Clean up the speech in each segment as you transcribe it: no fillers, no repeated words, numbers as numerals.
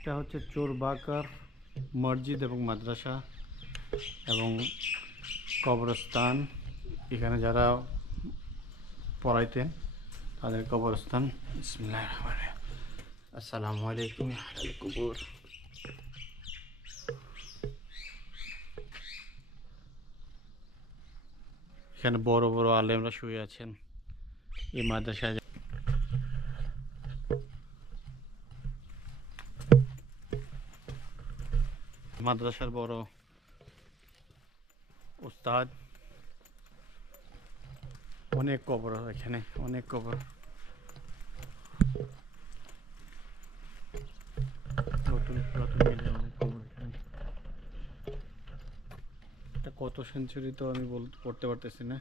এটা হচ্ছে চোরবাকার মসজিদ এবং মাদ্রাসা এবং কবরস্থান। এখানে যারা পড়াইতেন তাদের কবরস্থান। বিসমিল্লাহির রহমানির রহিম। আসসালামু আলাইকুম আহলাল কুবুর। এখানে বড় বড় আলেমরা শুয়ে আছেন। এই মাদ্রাসায় মাদ্রাসার বড় উস্তাদ। অনেক কবর এখানে, অনেক কবর। নতুন পুরাতন মিলে অনেক কবর এখানে। এটা কত সেঞ্চুরি তো আমি পড়তে পারতেছি না।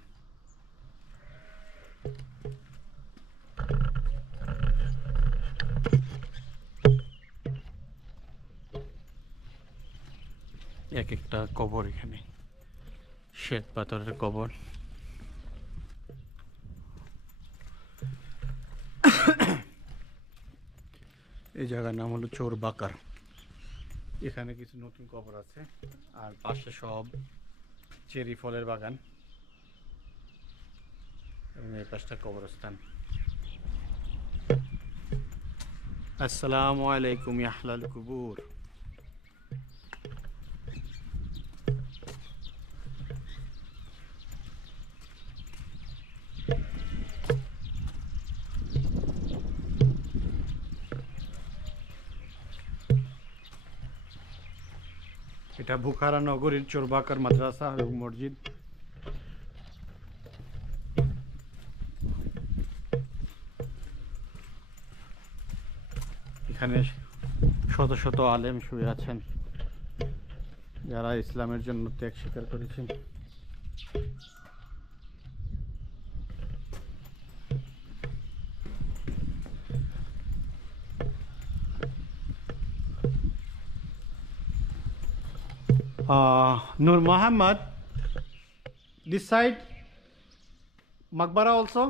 এক একটা কবর এখানে, শ্বেত পাথরের কবর। এই জায়গার নাম হলো চোরবাকার। এখানে কিছু নতুন কবর আছে আর পাশে সব চেরি ফলের বাগান এবং এই পাশটা কবরস্থান। আসসালামু আলাইকুম আহলাল কুবুর। এটা বুখারা নগরীর চোরবাকার মাদ্রাসা এবং মসজিদ। এখানে শত শত আলেম শুয়ে আছেন যারা ইসলামের জন্য ত্যাগ স্বীকার করেছেন। Nur Muhammad, this side Maqbara also?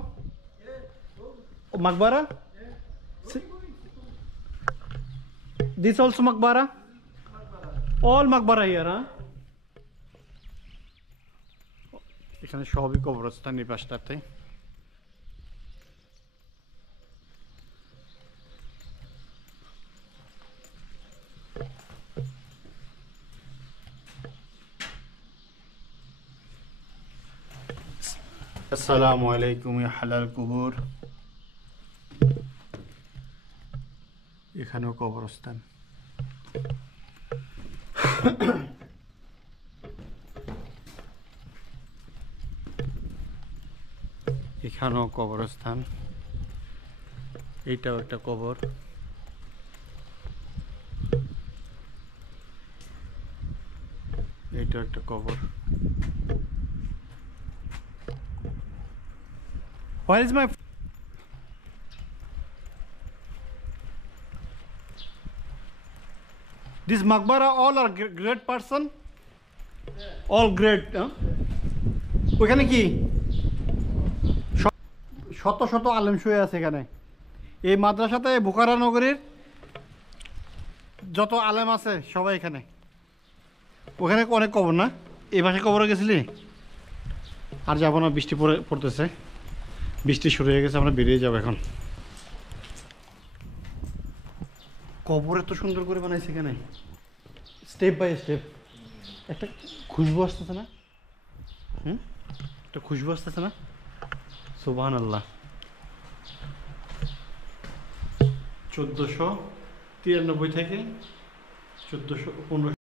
Oh, Maqbara? This also Maqbara? All Maqbara here, huh? এখানে সবই কবরস্থান এই পাশটাতে। আসসালামু আলাইকুম আহলাল কুবুর। এখানেও কবরস্থান। এখানেও কবরস্থান। এইটাও একটা কবর। এইটাও একটা কবর। Where is my this Maqbara? All are great person? All great, huh? ওখানে কি শত শত আলেম শুয়ে আছে এখানে। এই মাদ্রাসাতে বুখারা নগরীর যত আলেম আছে সবাই এখানে। ওখানে অনেক কবর না? এই পাশে কবরে গেছিলি? আর যাবো না, বৃষ্টি পড়তেছে। বৃষ্টি শুরু হয়ে গেছে, আমরা বেরিয়ে যাবো এখন। কবর এত সুন্দর করে বানাইছে এখানে, স্টেপ বাই স্টেপ। একটা খুশবু আসতেছে না? একটা খুশবু আসতেছে না? সুবহানাল্লাহ। 1493 থেকে 1415